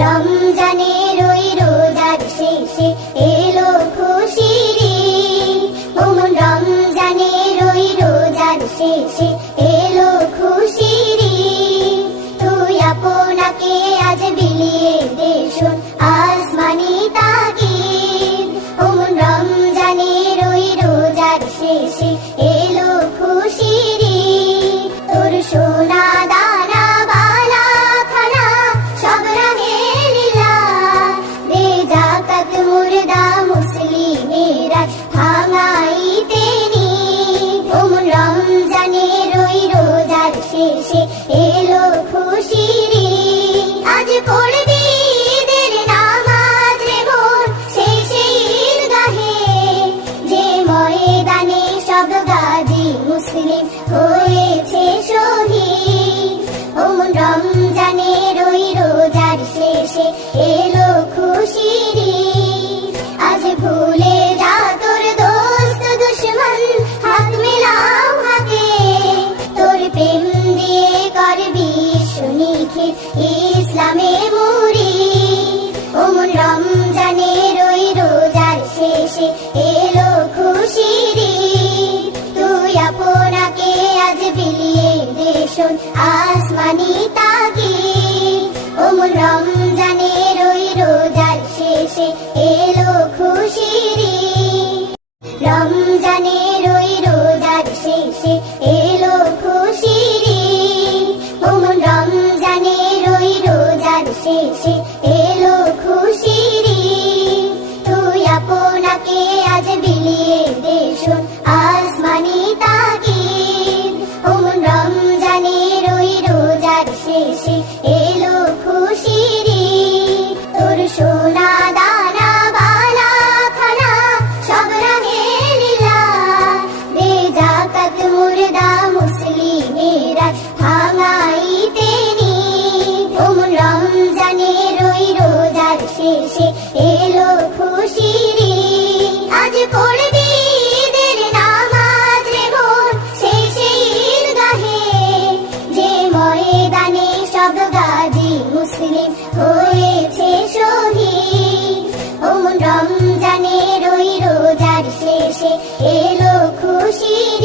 রমজানের ওই রোজার শেষে মুসলিম হয়েছে শহীদ। ওমন রমজানের ওই রোজার শেষে এলো খুশির আজ ভুলে যা তোর দোস্ত দুশ্মন, হাত মেলাও হাতে। তোর প্রেম দিয়ে করবি শুনি ভীষণ আসমানি তাকে। ওমন রমজানের ওই রোজার শেষে এলো খুশির হয়েছে শহীদ। ওমন রমজানের ওই রোজার শেষে এলো খুশির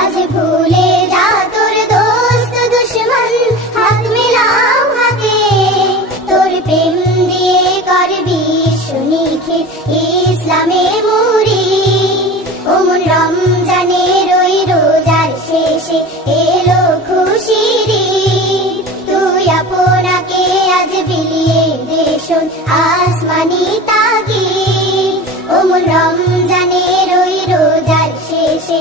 আজ ভুলে যা তোর দোস্ত দুশ্মন তোর প্রেম দিয়ে করবি সুনিখিত নয়ন আসমানি তাকে। ওমন রমজানের ওই রোজার শেষে